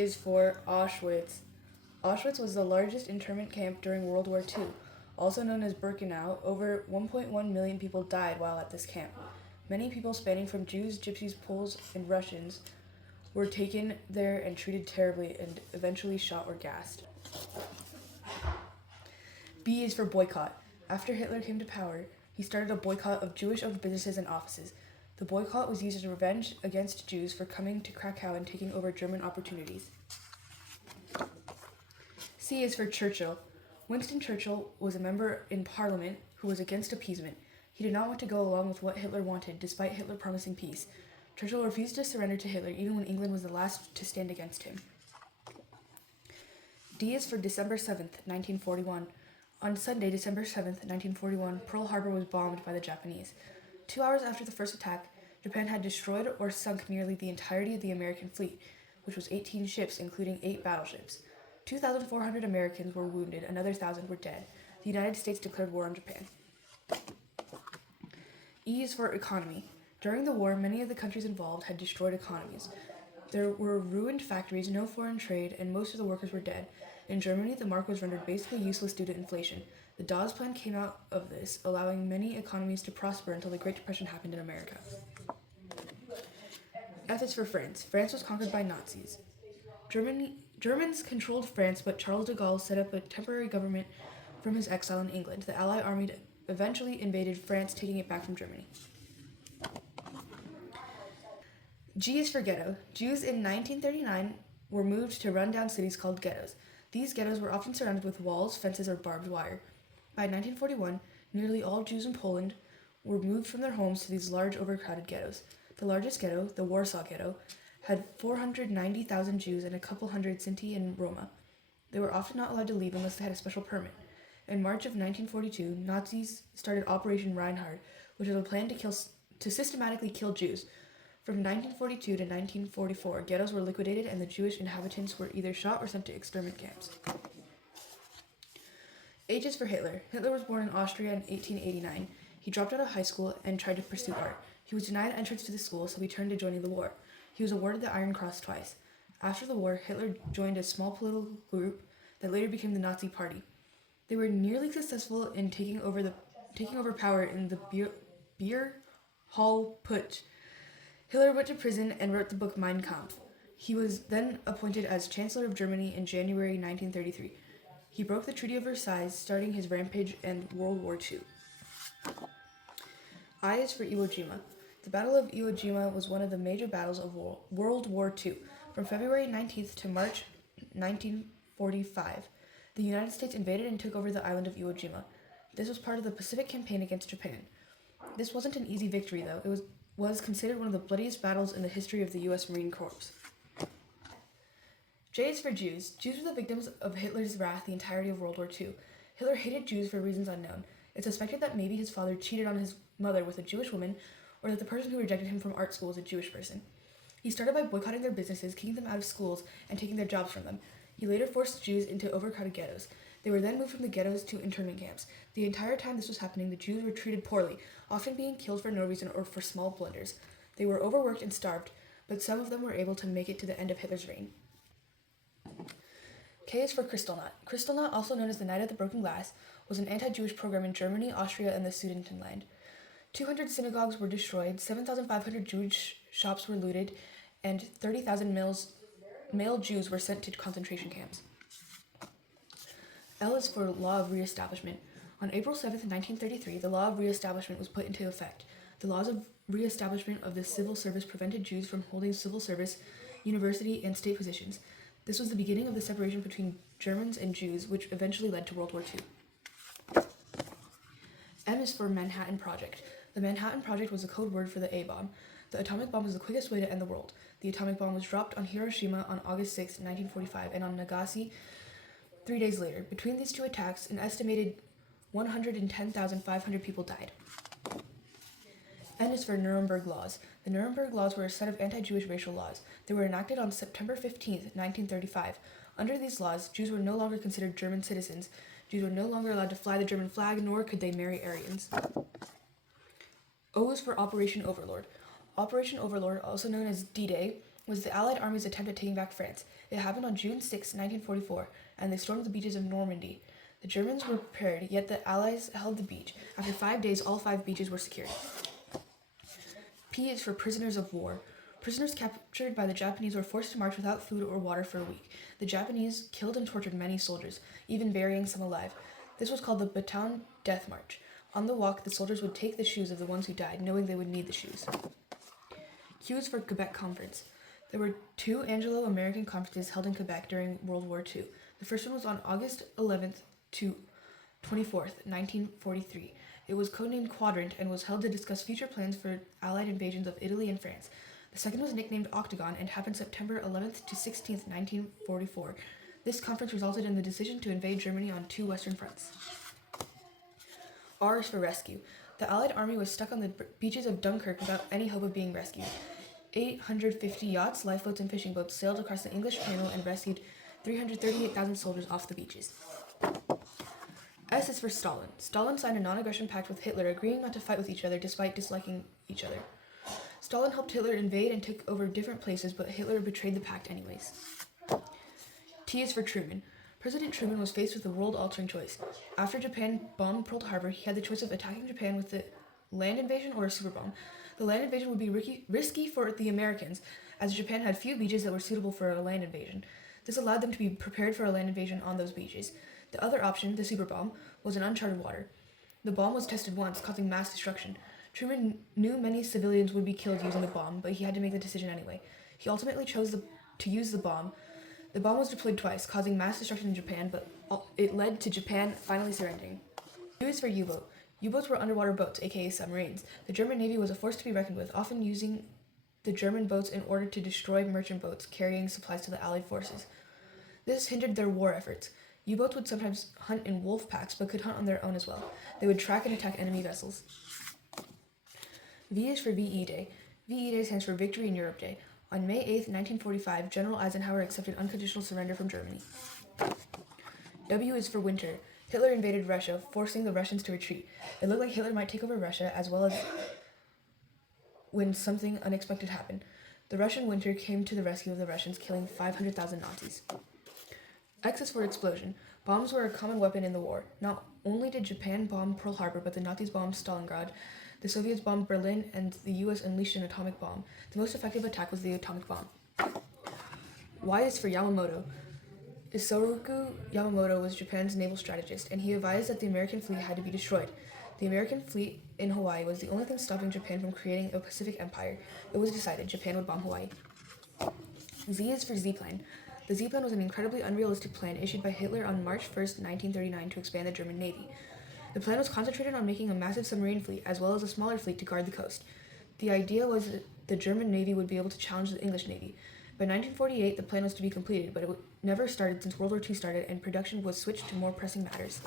is for Auschwitz. Auschwitz was the largest internment camp during World War II. Also known as Birkenau, over 1.1 million people died while at this camp. Many people spanning from Jews, Gypsies, Poles, and Russians were taken there and treated terribly and eventually shot or gassed. B is for boycott. After Hitler came to power, he started a boycott of Jewish-owned businesses and offices. The boycott was used as revenge against Jews for coming to Krakow and taking over German opportunities. C is for Churchill. Winston Churchill was a member in Parliament who was against appeasement. He did not want to go along with what Hitler wanted, despite Hitler promising peace. Churchill refused to surrender to Hitler, even when England was the last to stand against him. D is for December 7th, 1941. On Sunday, December 7th, 1941, Pearl Harbor was bombed by the Japanese. 2 hours after the first attack, Japan had destroyed or sunk nearly the entirety of the American fleet, which was 18 ships, including 8 battleships. 2,400 Americans were wounded, another 1,000 were dead. The United States declared war on Japan. E is for economy. During the war, many of the countries involved had destroyed economies. There were ruined factories, no foreign trade, and most of the workers were dead. In Germany, the mark was rendered basically useless due to inflation. The Dawes Plan came out of this, allowing many economies to prosper until the Great Depression happened in America. F is for France. France was conquered by Nazis. Germans controlled France, but Charles de Gaulle set up a temporary government from his exile in England. The Allied army eventually invaded France, taking it back from Germany. G is for ghetto. Jews in 1939 were moved to rundown cities called ghettos. These ghettos were often surrounded with walls, fences, or barbed wire. By 1941, nearly all Jews in Poland were moved from their homes to these large, overcrowded ghettos. The largest ghetto, the Warsaw Ghetto, had 490,000 Jews and a couple hundred Sinti and Roma. They were often not allowed to leave unless they had a special permit. In March of 1942, Nazis started Operation Reinhard, which was a plan to systematically kill Jews. From 1942 to 1944, ghettos were liquidated and the Jewish inhabitants were either shot or sent to exterminate camps. H is for Hitler. Hitler was born in Austria in 1889. He dropped out of high school and tried to pursue art. He was denied entrance to the school, so he turned to joining the war. He was awarded the Iron Cross twice. After the war, Hitler joined a small political group that later became the Nazi Party. They were nearly successful in taking over power in the Beer Hall Putsch. Hitler went to prison and wrote the book Mein Kampf. He was then appointed as Chancellor of Germany in January 1933. He broke the Treaty of Versailles, starting his rampage and World War II. I is for Iwo Jima. The Battle of Iwo Jima was one of the major battles of World War II. From February 19th to March 1945, the United States invaded and took over the island of Iwo Jima. This was part of the Pacific Campaign against Japan. This wasn't an easy victory, though. It was considered one of the bloodiest battles in the history of the U.S. Marine Corps. J is for Jews. Jews were the victims of Hitler's wrath the entirety of World War II. Hitler hated Jews for reasons unknown. It's suspected that maybe his father cheated on his mother with a Jewish woman, or that the person who rejected him from art school was a Jewish person. He started by boycotting their businesses, kicking them out of schools, and taking their jobs from them. He later forced Jews into overcrowded ghettos. They were then moved from the ghettos to internment camps. The entire time this was happening, the Jews were treated poorly, often being killed for no reason or for small blunders. They were overworked and starved, but some of them were able to make it to the end of Hitler's reign. K is for Kristallnacht. Kristallnacht, also known as the Night of the Broken Glass, was an anti-Jewish program in Germany, Austria, and the Sudetenland. 200 synagogues were destroyed, 7,500 Jewish shops were looted, and 30,000 male Jews were sent to concentration camps. L is for Law of Reestablishment. On April 7, 1933, the Law of Reestablishment was put into effect. The laws of reestablishment of the civil service prevented Jews from holding civil service, university, and state positions. This was the beginning of the separation between Germans and Jews, which eventually led to World War II. M is for Manhattan Project. The Manhattan Project was a code word for the A-bomb. The atomic bomb was the quickest way to end the world. The atomic bomb was dropped on Hiroshima on August 6, 1945, and on Nagasaki 3 days later. Between these two attacks, an estimated 110,500 people died. N is for Nuremberg Laws. The Nuremberg Laws were a set of anti-Jewish racial laws. They were enacted on September 15, 1935. Under these laws, Jews were no longer considered German citizens. Jews were no longer allowed to fly the German flag, nor could they marry Aryans. O is for Operation Overlord. Operation Overlord, also known as D-Day, was the Allied army's attempt at taking back France. It happened on June 6, 1944, and they stormed the beaches of Normandy. The Germans were prepared, yet the Allies held the beach. After 5 days, all 5 beaches were secured. P is for prisoners of war. Prisoners captured by the Japanese were forced to march without food or water for a week. The Japanese killed and tortured many soldiers, even burying some alive. This was called the Bataan Death March. On the walk, the soldiers would take the shoes of the ones who died, knowing they would need the shoes. Q is for Quebec Conference. There were 2 Anglo-American conferences held in Quebec during World War II. The first one was on August 11th to 24th, 1943. It was codenamed Quadrant and was held to discuss future plans for Allied invasions of Italy and France. The second was nicknamed Octagon and happened September 11th to 16th, 1944. This conference resulted in the decision to invade Germany on 2 western fronts. R is for rescue. The Allied army was stuck on the beaches of Dunkirk without any hope of being rescued. 850 yachts, lifeboats, and fishing boats sailed across the English Channel and rescued 338,000 soldiers off the beaches. S is for Stalin. Stalin signed a non-aggression pact with Hitler, agreeing not to fight with each other despite disliking each other. Stalin helped Hitler invade and took over different places, but Hitler betrayed the pact anyways. T is for Truman. President Truman was faced with a world-altering choice. After Japan bombed Pearl Harbor, he had the choice of attacking Japan with a land invasion or a super bomb. The land invasion would be risky for the Americans, as Japan had few beaches that were suitable for a land invasion. This allowed them to be prepared for a land invasion on those beaches. The other option, the super bomb, was in uncharted water. The bomb was tested once, causing mass destruction. Truman knew many civilians would be killed using the bomb, but he had to make the decision anyway. He ultimately chose to use the bomb. The bomb was deployed twice, causing mass destruction in Japan, but it led to Japan finally surrendering. U is for U-boat. U-boats were underwater boats, aka submarines. The German Navy was a force to be reckoned with, often using the German boats in order to destroy merchant boats carrying supplies to the Allied forces. This hindered their war efforts. U-boats would sometimes hunt in wolf packs, but could hunt on their own as well. They would track and attack enemy vessels. V is for VE Day. VE Day stands for Victory in Europe Day. On May 8, 1945, General Eisenhower accepted unconditional surrender from Germany. W is for Winter. Hitler invaded Russia, forcing the Russians to retreat. It looked like Hitler might take over Russia, as well as when something unexpected happened. The Russian winter came to the rescue of the Russians, killing 500,000 Nazis. X is for Explosion. Bombs were a common weapon in the war. Not only did Japan bomb Pearl Harbor, but the Nazis bombed Stalingrad, the Soviets bombed Berlin, and the US unleashed an atomic bomb. The most effective attack was the atomic bomb. Y is for Yamamoto. Isoroku Yamamoto was Japan's naval strategist, and he advised that the American fleet had to be destroyed. The American fleet in Hawaii was the only thing stopping Japan from creating a Pacific empire. It was decided Japan would bomb Hawaii. Z is for Z-Plan. The Z-Plan was an incredibly unrealistic plan issued by Hitler on March 1st, 1939 to expand the German Navy. The plan was concentrated on making a massive submarine fleet as well as a smaller fleet to guard the coast. The idea was that the German Navy would be able to challenge the English Navy. By 1948, the plan was to be completed, but it never started since World War II started and production was switched to more pressing matters.